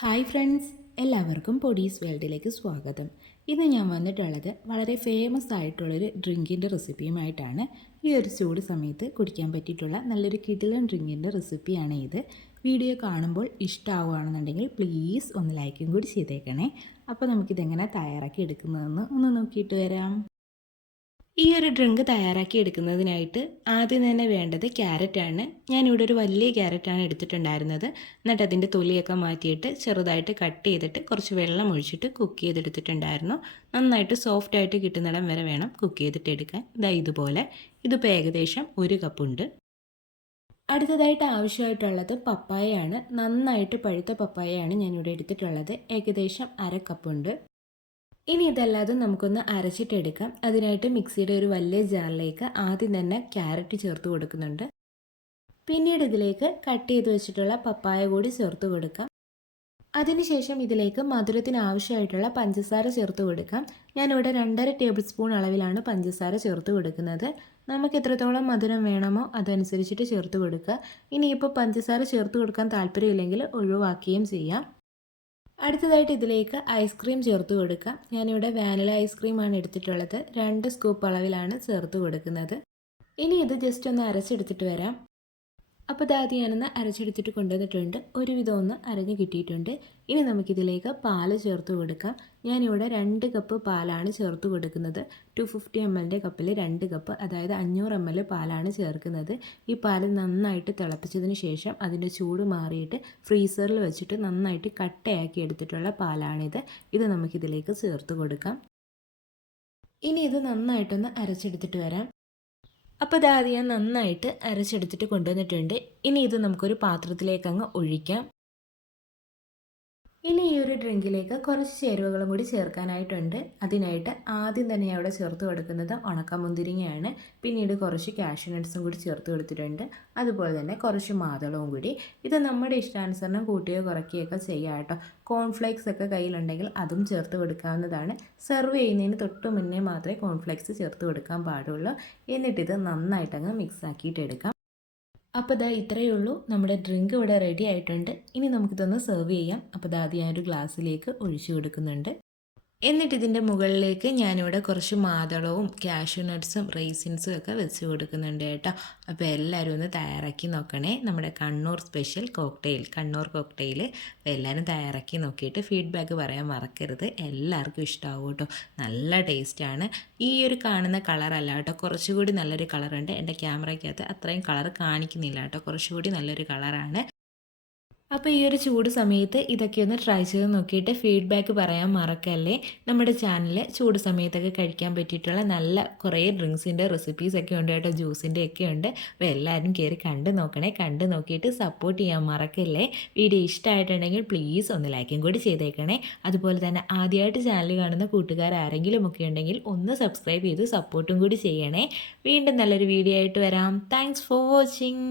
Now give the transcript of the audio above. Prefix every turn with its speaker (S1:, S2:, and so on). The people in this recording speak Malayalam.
S1: ഹായ് ഫ്രണ്ട്സ് എല്ലാവർക്കും പൊടീസ് വേൾഡിലേക്ക് സ്വാഗതം. ഇന്ന് ഞാൻ വന്നിട്ടുള്ളത് വളരെ ഫേമസ് ആയിട്ടുള്ളൊരു ഡ്രിങ്കിന്റെ റെസിപ്പിയുമായിട്ടാണ്. ഈ ഒരു ചൂട് സമയത്ത് കുടിക്കാൻ പറ്റിയിട്ടുള്ള നല്ലൊരു കിടിലൻ ഡ്രിങ്കിന്റെ റെസിപ്പിയാണ് ഇത്. വീഡിയോ കാണുമ്പോൾ ഇഷ്ടമാവുകയാണെന്നുണ്ടെങ്കിൽ പ്ലീസ് ഒന്ന് ലൈക്കും കൂടി ചെയ്തേക്കണേ. അപ്പോൾ നമുക്കിതെങ്ങനെ തയ്യാറാക്കി എടുക്കുന്നതെന്ന് ഒന്ന് നോക്കിയിട്ട് വരാം. ഈ ഒരു ഡ്രിങ്ക് തയ്യാറാക്കി എടുക്കുന്നതിനായിട്ട് ആദ്യം തന്നെ വേണ്ടത് ക്യാരറ്റാണ് ഞാനിവിടെ ഒരു വലിയ ക്യാരറ്റാണ് എടുത്തിട്ടുണ്ടായിരുന്നത്. എന്നിട്ട് അതിന്റെ തൊലിയൊക്കെ മാറ്റിയിട്ട് ചെറുതായിട്ട് കട്ട് ചെയ്തിട്ട് കുറച്ച് വെള്ളം ഒഴിച്ചിട്ട് കുക്ക് ചെയ്തെടുത്തിട്ടുണ്ടായിരുന്നു. നന്നായിട്ട് സോഫ്റ്റ് ആയിട്ട് കിട്ടുന്നിടം വരെ വേണം കുക്ക് ചെയ്തിട്ട് എടുക്കാൻ ഇതാ ഇതുപോലെ. ഇതിപ്പോൾ ഏകദേശം ഒരു കപ്പുണ്ട് അടുത്തതായിട്ട് ആവശ്യമായിട്ടുള്ളത് പപ്പായയാണ്. നന്നായിട്ട് പഴുത്ത പപ്പായയാണ് ഞാനിവിടെ എടുത്തിട്ടുള്ളത്. ഏകദേശം അര കപ്പുണ്ട് ഇനി ഇതല്ലാതെ നമുക്കൊന്ന് അരച്ചിട്ടെടുക്കാം. അതിനായിട്ട് മിക്സിയുടെ ഒരു വലിയ ജാറിലേക്ക് ആദ്യം തന്നെ ക്യാരറ്റ് ചേർത്ത് കൊടുക്കുന്നുണ്ട്. പിന്നീട് ഇതിലേക്ക് കട്ട് ചെയ്ത് വെച്ചിട്ടുള്ള പപ്പായ കൂടി ചേർത്ത് കൊടുക്കാം. അതിനുശേഷം ഇതിലേക്ക് മധുരത്തിന് ആവശ്യമായിട്ടുള്ള പഞ്ചസാര ചേർത്ത് കൊടുക്കാം. ഞാനിവിടെ രണ്ടര ടേബിൾ സ്പൂൺ അളവിലാണ് പഞ്ചസാര ചേർത്ത് കൊടുക്കുന്നത്. നമുക്ക് എത്രത്തോളം മധുരം വേണമോ അതനുസരിച്ചിട്ട് ചേർത്ത് കൊടുക്കുക. ഇനിയിപ്പോൾ പഞ്ചസാര ചേർത്ത് കൊടുക്കാൻ താല്പര്യമില്ലെങ്കിൽ ഒഴിവാക്കുകയും ചെയ്യാം. അടുത്തതായിട്ട് ഇതിലേക്ക് ഐസ്ക്രീം ചേർത്ത് കൊടുക്കാം. ഞാനിവിടെ വാനില ഐസ്ക്രീമാണ് എടുത്തിട്ടുള്ളത്. രണ്ട് സ്കൂപ്പ് അളവിലാണ് ചേർത്ത് കൊടുക്കുന്നത്. ഇനി ഇത് ജസ്റ്റ് ഒന്ന് അരച്ചെടുത്തിട്ട് വരാം. അപ്പോൾ ഇതാദ്യം ഞാനൊന്ന് അരച്ചെടുത്തിട്ട് കൊണ്ടുവന്നിട്ടുണ്ട്. ഒരുവിധം ഒന്ന് അരഞ്ഞ് കിട്ടിയിട്ടുണ്ട്. ഇനി നമുക്കിതിലേക്ക് പാൽ ചേർത്ത് കൊടുക്കാം. ഞാനിവിടെ രണ്ട് കപ്പ് പാലാണ് ചേർത്ത് കൊടുക്കുന്നത്. ടു ഫിഫ്റ്റി എം എല്ലിന്റെ കപ്പിൽ രണ്ട് കപ്പ് അതായത് അഞ്ഞൂറ് എം എൽ പാലാണ് ചേർക്കുന്നത്. ഈ പാൽ നന്നായിട്ട് തിളപ്പിച്ചതിന് ശേഷം അതിന്റെ ചൂട് മാറിയിട്ട് ഫ്രീസറിൽ വെച്ചിട്ട് നന്നായിട്ട് കട്ടയാക്കി എടുത്തിട്ടുള്ള പാലാണിത്. ഇത് നമുക്കിതിലേക്ക് ചേർത്ത് കൊടുക്കാം. ഇനി ഇത് നന്നായിട്ടൊന്ന് അരച്ചെടുത്തിട്ട് വരാം. അപ്പോൾ ഇതാദ്യം നന്നായിട്ട് അരച്ചെടുത്തിട്ട് കൊണ്ടുവന്നിട്ടുണ്ട്. ഇനി ഇത് നമുക്കൊരു പാത്രത്തിലേക്ക് അങ്ങ് ഒഴിക്കാം. ഇനി ഈ ഒരു ഡ്രിങ്കിലേക്ക് കുറച്ച് ചേരുവകളും കൂടി ചേർക്കാനായിട്ടുണ്ട്. അതിനായിട്ട് ആദ്യം തന്നെ അവിടെ ചേർത്ത് കൊടുക്കുന്നത് ഉണക്കമുന്തിരിങ്ങയാണ്. പിന്നീട് കുറച്ച് കാഷ്യൂ നട്ട്സും കൂടി ചേർത്ത് കൊടുത്തിട്ടുണ്ട്. അതുപോലെ തന്നെ കുറച്ച് മാതളവും കൂടി. ഇത് നമ്മുടെ ഇഷ്ടാനുസരണം കൂട്ടുകയോ കുറയ്ക്കുകയൊക്കെ ചെയ്യാം കേട്ടോ. കോൺഫ്ലേക്സ് ഒക്കെ കയ്യിലുണ്ടെങ്കിൽ അതും ചേർത്ത് കൊടുക്കാവുന്നതാണ്. സെർവ് ചെയ്യുന്നതിന് തൊട്ട് മുന്നേ മാത്രമേ കോൺഫ്ലേക്സ് ചേർത്ത് കൊടുക്കാൻ പാടുള്ളൂ. എന്നിട്ടിത് നന്നായിട്ടങ്ങ് മിക്സ് ആക്കിയിട്ട് എടുക്കാം. അപ്പോൾ ഇതാ ഇത്രയേ ഉള്ളൂ. നമ്മുടെ ഡ്രിങ്ക് ഇവിടെ റെഡി ആയിട്ടുണ്ട്. ഇനി നമുക്കിതൊന്ന് സെർവ് ചെയ്യാം. അപ്പോൾ ഇതാദ്യം ഞാനൊരു ഗ്ലാസ്സിലേക്ക് ഒഴിച്ചു കൊടുക്കുന്നുണ്ട്. എന്നിട്ട് ഇതിന്റെ മുകളിലേക്ക് ഞാനിവിടെ കുറച്ച് മാതളവും കാഷ്യൂ നട്ട്സും റൈസിൻസും ഒക്കെ വെച്ച് കൊടുക്കുന്നുണ്ട് കേട്ടോ. അപ്പോൾ എല്ലാവരും ഒന്ന് തയ്യാറാക്കി നോക്കണേ. നമ്മുടെ Kannur special cocktail Kannur cocktail അപ്പോൾ എല്ലാവരും തയ്യാറാക്കി നോക്കിയിട്ട് ഫീഡ്ബാക്ക് പറയാൻ മറക്കരുത്. എല്ലാവർക്കും ഇഷ്ടമാവും കേട്ടോ. നല്ല ടേസ്റ്റാണ് ഈ ഒരു കാണുന്ന കളറല്ല കേട്ടോ. കുറച്ചുകൂടി നല്ലൊരു കളറുണ്ട് എന്റെ ക്യാമറയ്ക്കകത്ത് അത്രയും കളർ കാണിക്കുന്നില്ല കേട്ടോ. കുറച്ചുകൂടി നല്ലൊരു കളറാണ് അപ്പോൾ ഈ ഒരു ചൂട് സമയത്ത് ഇതൊക്കെ ഒന്ന് ട്രൈ ചെയ്ത് നോക്കിയിട്ട് ഫീഡ്ബാക്ക് പറയാൻ മറക്കല്ലേ. നമ്മുടെ ചാനലിൽ ചൂട് സമയത്തൊക്കെ കഴിക്കാൻ പറ്റിയിട്ടുള്ള നല്ല കുറേ ഡ്രിങ്ക്സിന്റെ റെസിപ്പീസൊക്കെ ഉണ്ട് കേട്ടോ ജ്യൂസിന്റെ ഒക്കെ ഉണ്ട്. അപ്പോൾ എല്ലാവരും കയറി കണ്ട് നോക്കണേ കണ്ട് നോക്കിയിട്ട് സപ്പോർട്ട് ചെയ്യാൻ മറക്കല്ലേ. വീഡിയോ ഇഷ്ടമായിട്ടുണ്ടെങ്കിൽ പ്ലീസ് ഒന്ന് ലൈക്കും കൂടി ചെയ്തേക്കണേ. അതുപോലെ തന്നെ ആദ്യമായിട്ട് ചാനൽ കാണുന്ന കൂട്ടുകാർ ആരെങ്കിലും ഒക്കെ ഉണ്ടെങ്കിൽ ഒന്ന് സബ്സ്ക്രൈബ് ചെയ്ത് സപ്പോർട്ടും കൂടി ചെയ്യണേ. വീണ്ടും നല്ലൊരു വീഡിയോ ആയിട്ട് വരാം. Thanks for watching